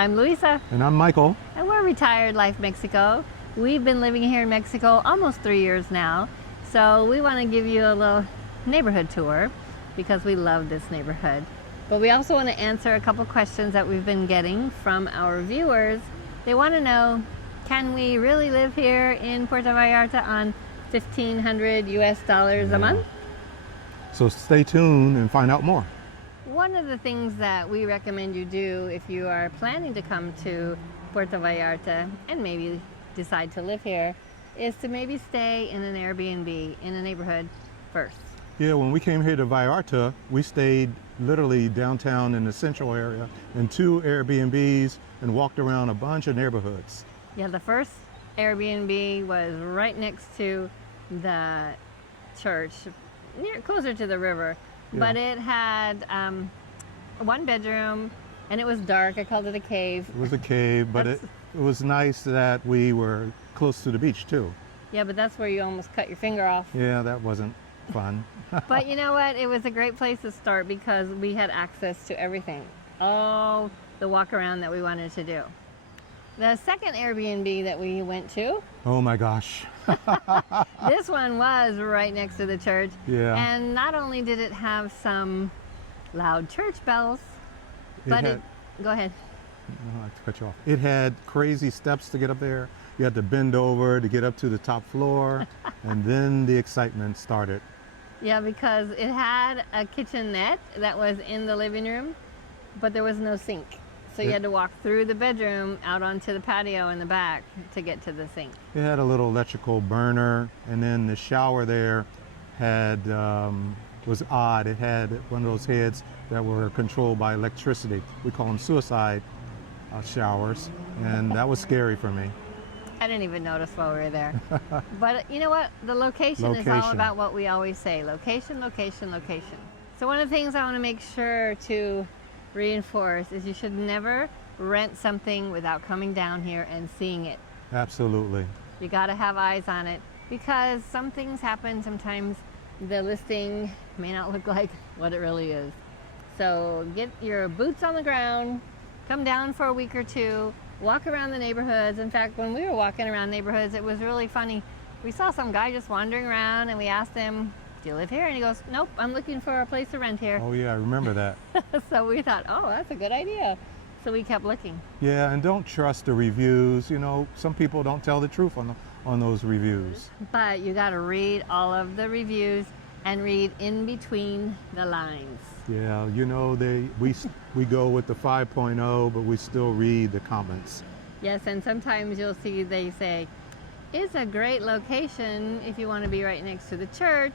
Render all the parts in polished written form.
I'm Luisa. And I'm Michael. And we're Retired Life Mexico. We've been living here in Mexico almost 3 years now. So we want to give you a little neighborhood tour because we love this neighborhood. But we also want to answer a couple questions that we've been getting from our viewers. They want to know, can we really live here in Puerto Vallarta on $1,500 US a month? So stay tuned and find out more. One of the things that we recommend you do if you are planning to come to Puerto Vallarta and maybe decide to live here is to maybe stay in an Airbnb in a neighborhood first. Yeah, when we came here to Vallarta, we stayed literally downtown in the central area in 2 Airbnbs and walked around a bunch of neighborhoods. Yeah, the first Airbnb was right next to the church, closer to the river. Yeah. But it had 1 bedroom and it was dark. I called it a cave. It was a cave, but it was nice that we were close to the beach too. Yeah, but that's where you almost cut your finger off. Yeah, that wasn't fun. But you know what? It was a great place to start because we had access to everything. All the walk around that we wanted to do. The second Airbnb that we went to. Oh my gosh. This one was right next to the church. Yeah. And not only did it have some loud church bells, go ahead. No, I have to cut you off. It had crazy steps to get up there. You had to bend over to get up to the top floor, and then the excitement started. Yeah, because it had a kitchenette that was in the living room, but there was no sink. So you had to walk through the bedroom out onto the patio in the back to get to the sink. It had a little electrical burner, and then the shower there had was odd. It had one of those heads that were controlled by electricity. We call them suicide showers, and that was scary for me. I didn't even notice while we were there. But you know what? The location is all about what we always say. Location, location, location. So one of the things I want to make sure to reinforce is you should never rent something without coming down here and seeing it. Absolutely. You got to have eyes on it because some things happen. Sometimes the listing may not look like what it really is. So get your boots on the ground, come down for a week or two, walk around the neighborhoods. In fact, when we were walking around neighborhoods, it was really funny. We saw some guy just wandering around and we asked him, "Do you live here?" And he goes, "Nope, I'm looking for a place to rent here." Oh yeah, I remember that. So we thought, oh, that's a good idea. So we kept looking. Yeah, and don't trust the reviews. You know, some people don't tell the truth on those reviews. But you got to read all of the reviews and read in between the lines. Yeah, you know, we go with the 5.0, but we still read the comments. Yes, and sometimes you'll see they say, "It's a great location if you want to be right next to the church."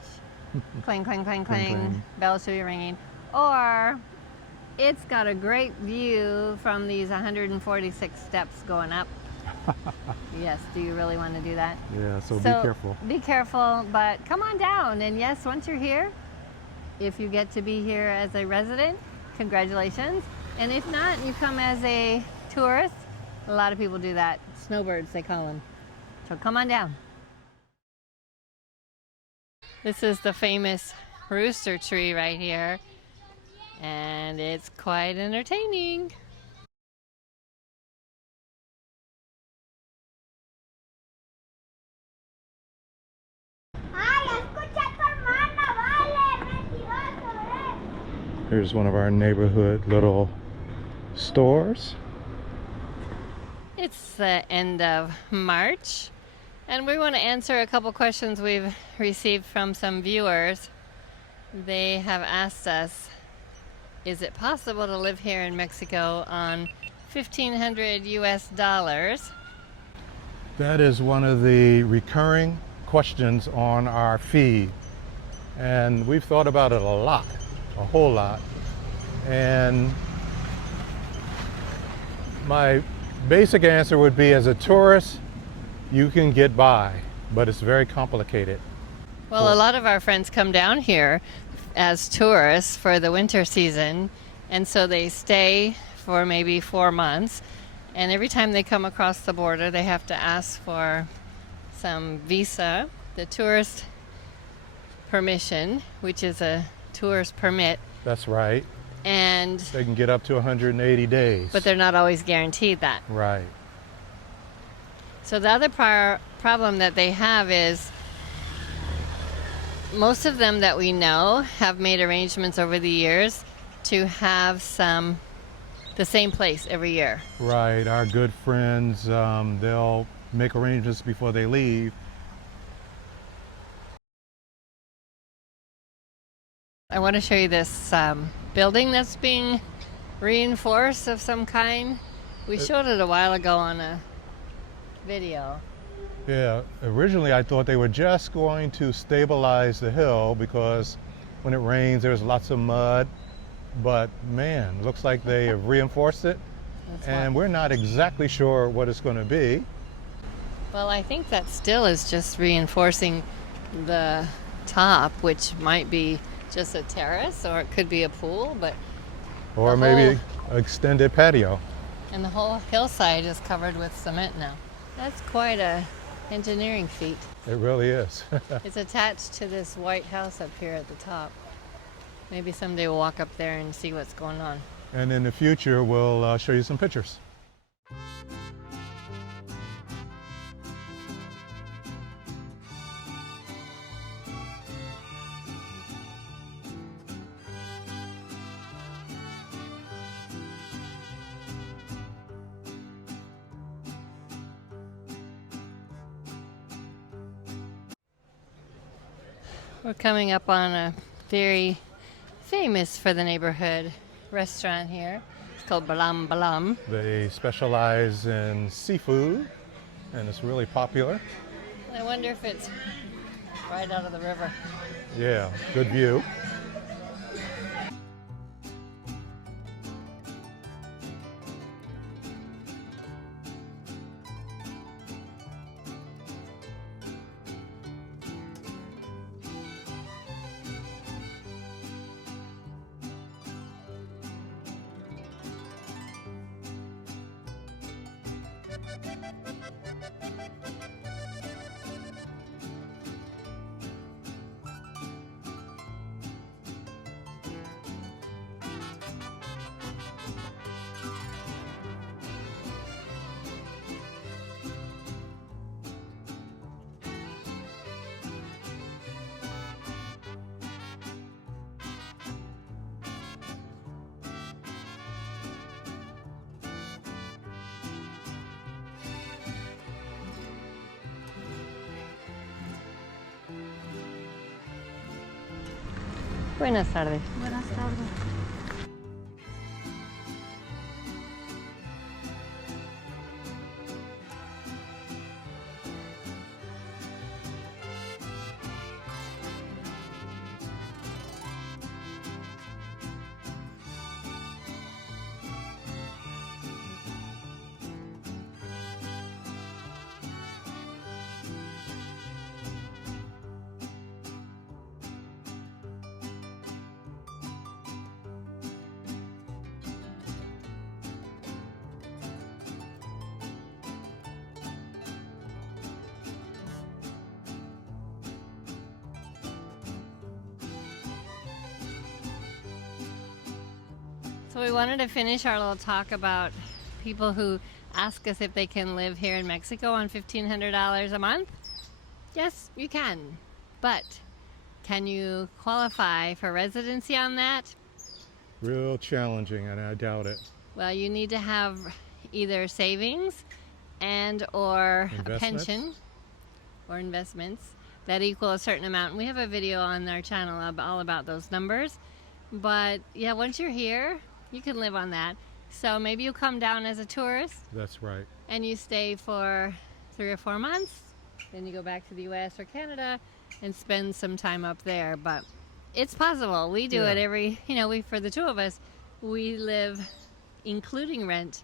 Clang, clang, clang, clang. Bells should be ringing. Or it's got a great view from these 146 steps going up. Yes, do you really want to do that? Yeah, so be careful. Be careful, but come on down. And yes, once you're here, if you get to be here as a resident, congratulations. And if not, you come as a tourist. A lot of people do that. Snowbirds, they call them. So come on down. This is the famous rooster tree right here, and it's quite entertaining. Here's one of our neighborhood little stores. It's the end of March. And we want to answer a couple questions we've received from some viewers. They have asked us, is it possible to live here in Mexico on $1,500 US? That is one of the recurring questions on our feed. And we've thought about it a whole lot. And my basic answer would be, as a tourist, you can get by, but it's very complicated. Well, a lot of our friends come down here as tourists for the winter season, and so they stay for maybe 4 months, and every time they come across the border they have to ask for some visa, the tourist permission, which is a tourist permit. That's right. And they can get up to 180 days. but they're not always guaranteed that. Right. So the other problem that they have is most of them that we know have made arrangements over the years to have the same place every year. Right. Our good friends, they'll make arrangements before they leave. I want to show you this building that's being reinforced of some kind. We showed it a while ago on a video. Yeah, originally I thought they were just going to stabilize the hill because when it rains there's lots of mud, but man, looks like they have reinforced it. And we're not exactly sure what it's going to be. Well, I think that still is just reinforcing the top, which might be just a terrace or it could be a pool, but or maybe an extended patio. And the whole hillside is covered with cement now. That's quite a engineering feat. It really is. It's attached to this white house up here at the top. Maybe someday we'll walk up there and see what's going on. And in the future, we'll show you some pictures. We're coming up on a very famous for the neighborhood restaurant here. It's called Balam Balam. They specialize in seafood, and it's really popular. I wonder if it's right out of the river. Yeah, good view. Buenas tardes. Buenas tardes. So we wanted to finish our little talk about people who ask us if they can live here in Mexico on $1,500 a month. Yes, you can. But can you qualify for residency on that? Real challenging, and I doubt it. Well, you need to have either savings and or a pension or investments that equal a certain amount. We have a video on our channel all about those numbers. But yeah, once you're here, you can live on that. So maybe you come down as a tourist. That's right. And you stay for 3 or 4 months. Then you go back to the US or Canada and spend some time up there. But it's possible. We do it every, for the two of us, we live, including rent,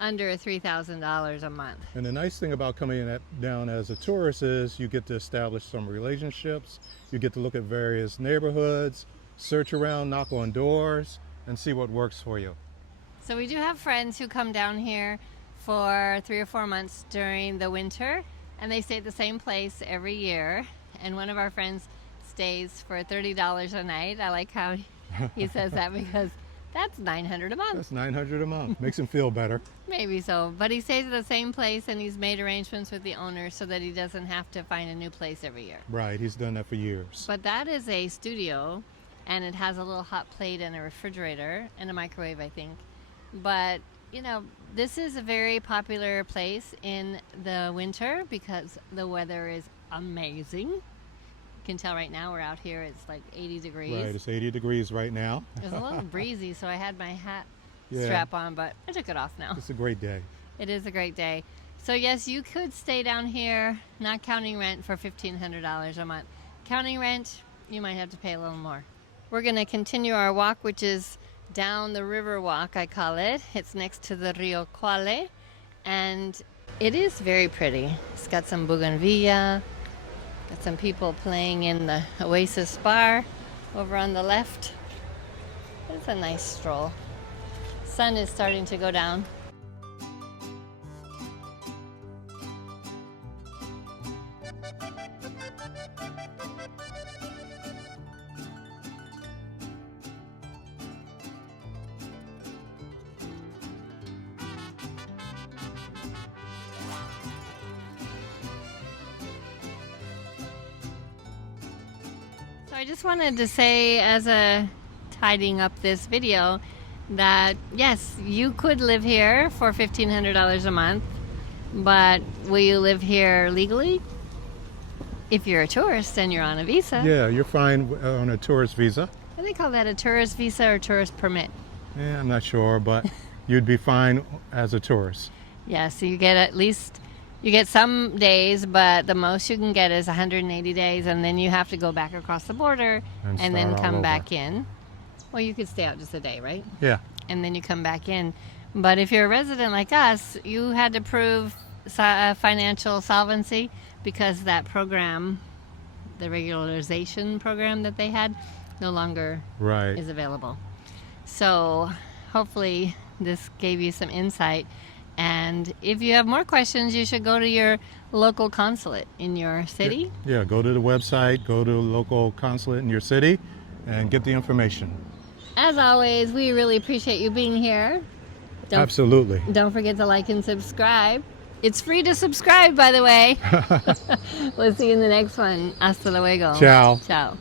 under $3,000 a month. And the nice thing about coming down as a tourist is you get to establish some relationships. You get to look at various neighborhoods, search around, knock on doors, and see what works for you. So we do have friends who come down here for 3 or 4 months during the winter, and they stay at the same place every year. And one of our friends stays for $30 a night. I like how he says that because That's $900 a month. That's $900 a month. Makes him feel better. Maybe so. But he stays at the same place, and he's made arrangements with the owner so that he doesn't have to find a new place every year. Right, he's done that for years. But that is a studio, and it has a little hot plate and a refrigerator and a microwave, I think. But, you know, this is a very popular place in the winter because the weather is amazing. You can tell right now we're out here, it's like 80 degrees. Right, it's 80 degrees right now. It was a little breezy, so I had my hat Yeah. strap on, but I took it off now. It's a great day. It is a great day. So yes, you could stay down here, not counting rent, for $1,500 a month. Counting rent, you might have to pay a little more. We're going to continue our walk, which is down the river walk, I call it. It's next to the Rio Quale, and it is very pretty. It's got some bougainvillea, got some people playing in the Oasis bar over on the left. It's a nice stroll. Sun is starting to go down. So I just wanted to say, as a tidying up this video, that yes, you could live here for $1,500 a month, but will you live here legally? If you're a tourist and you're on a visa. Yeah, you're fine on a tourist visa. I think they call that a tourist visa or tourist permit. Yeah, I'm not sure, but you'd be fine as a tourist. Yeah, so you get some days, but the most you can get is 180 days, and then you have to go back across the border and then start all come over. back in. Well, you could stay out just a day, right? Yeah. And then you come back in. But if you're a resident like us, you had to prove financial solvency because that program, the regularization program that they had, no longer Right. is available. So hopefully this gave you some insight. And if you have more questions, you should go to your local consulate in your city. Yeah, go to the website, go to the local consulate in your city, and get the information. As always, we really appreciate you being here. Absolutely. Don't forget to like and subscribe. It's free to subscribe, by the way. We'll see you in the next one. Hasta luego. Ciao. Ciao.